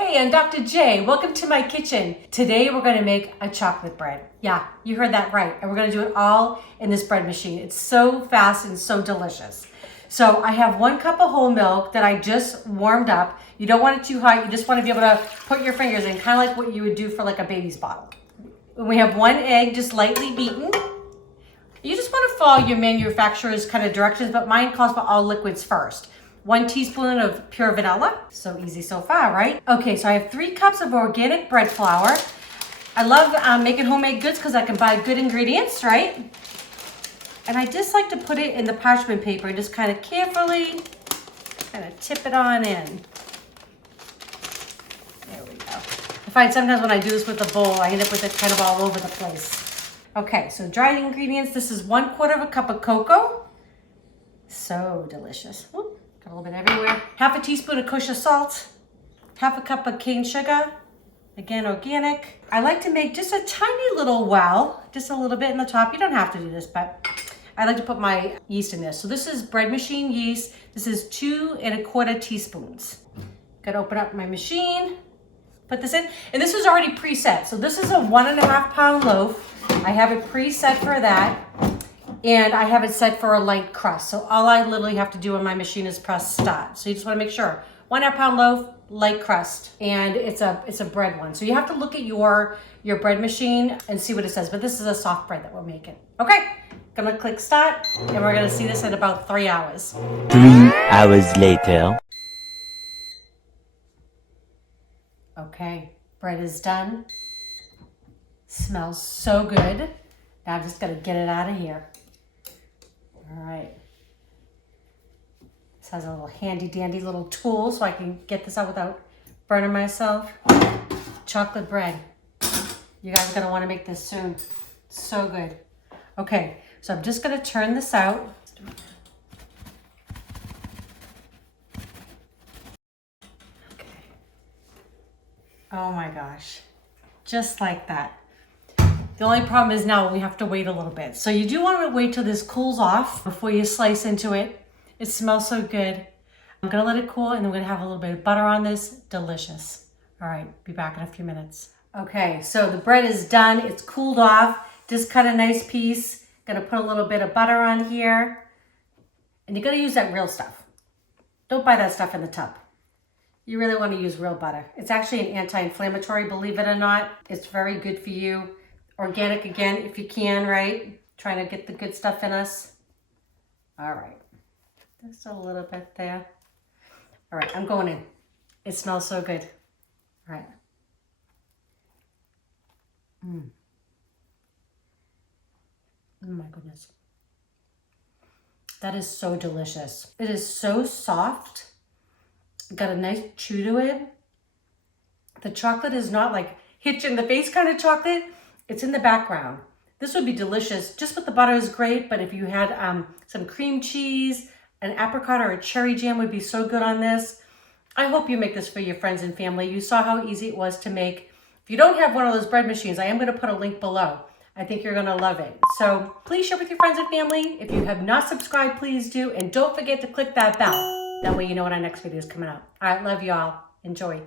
Hey, I'm Dr. J. Welcome to my kitchen. Today we're gonna make a chocolate bread. Yeah, you heard that right. And we're gonna do it all in this bread machine. It's so fast and so delicious. So I have 1 cup of whole milk that I just warmed up. You don't want it too hot. You just wanna be able to put your fingers in, kind of like what you would do for like a baby's bottle. And we have 1 egg just lightly beaten. You just wanna follow your manufacturer's kind of directions, but mine calls for all liquids first. 1 teaspoon of pure vanilla. So easy so far, right? Okay, so I have 3 cups of organic bread flour. I love making homemade goods because I can buy good ingredients, right? And I just like to put it in the parchment paper and just kind of carefully kind of tip it on in. There we go. I find sometimes when I do this with a bowl, I end up with it kind of all over the place. Okay, so dried ingredients. This is 1/4 cup of cocoa. So delicious. Whoop. Got a little bit everywhere. 1/2 teaspoon of kosher salt, 1/2 cup of cane sugar, again organic. I like to make just a tiny little well, just a little bit in the top. You don't have to do this, but I like to put my yeast in this. So this is bread machine yeast. This is 2 1/4 teaspoons. Got to open up my machine, put this in, and this is already preset. So this is a 1.5 pound loaf. I have it preset for that. And I have it set for a light crust. So all I literally have to do on my machine is press start. So you just want to make sure. 1.5 pound loaf, light crust, and it's a bread one. So you have to look at your bread machine and see what it says. But this is a soft bread that we're making. Okay, gonna click start, and we're gonna see this in about 3 hours. 3 hours later. Okay, bread is done. Smells so good. Now I'm just gonna get it out of here. All right. This has a little handy dandy little tool so I can get this out without burning myself. Chocolate bread. You guys are gonna wanna make this soon. So good. Okay, so I'm just gonna turn this out. Okay. Oh my gosh, just like that. The only problem is now we have to wait a little bit. So you do want to wait till this cools off before you slice into it. It smells so good. I'm gonna let it cool and then we're gonna have a little bit of butter on this. Delicious. All right, be back in a few minutes. Okay, so the bread is done. It's cooled off. Just cut a nice piece. Gonna put a little bit of butter on here. And you're gonna use that real stuff. Don't buy that stuff in the tub. You really want to use real butter. It's actually an anti-inflammatory, believe it or not. It's very good for you. Organic again, if you can, right? Trying to get the good stuff in us. All right, just a little bit there. All right, I'm going in. It smells so good. All right. Oh my goodness. That is so delicious. It is so soft. Got a nice chew to it. The chocolate is not like hit you in the face kind of chocolate. It's in the background. This would be delicious. Just with the butter is great, but if you had some cream cheese, an apricot or a cherry jam would be so good on this. I hope you make this for your friends and family. You saw how easy it was to make. If you don't have one of those bread machines, I am gonna put a link below. I think you're gonna love it. So please share with your friends and family. If you have not subscribed, please do. And don't forget to click that bell. That way you know when our next video is coming out. All right, love y'all. Enjoy.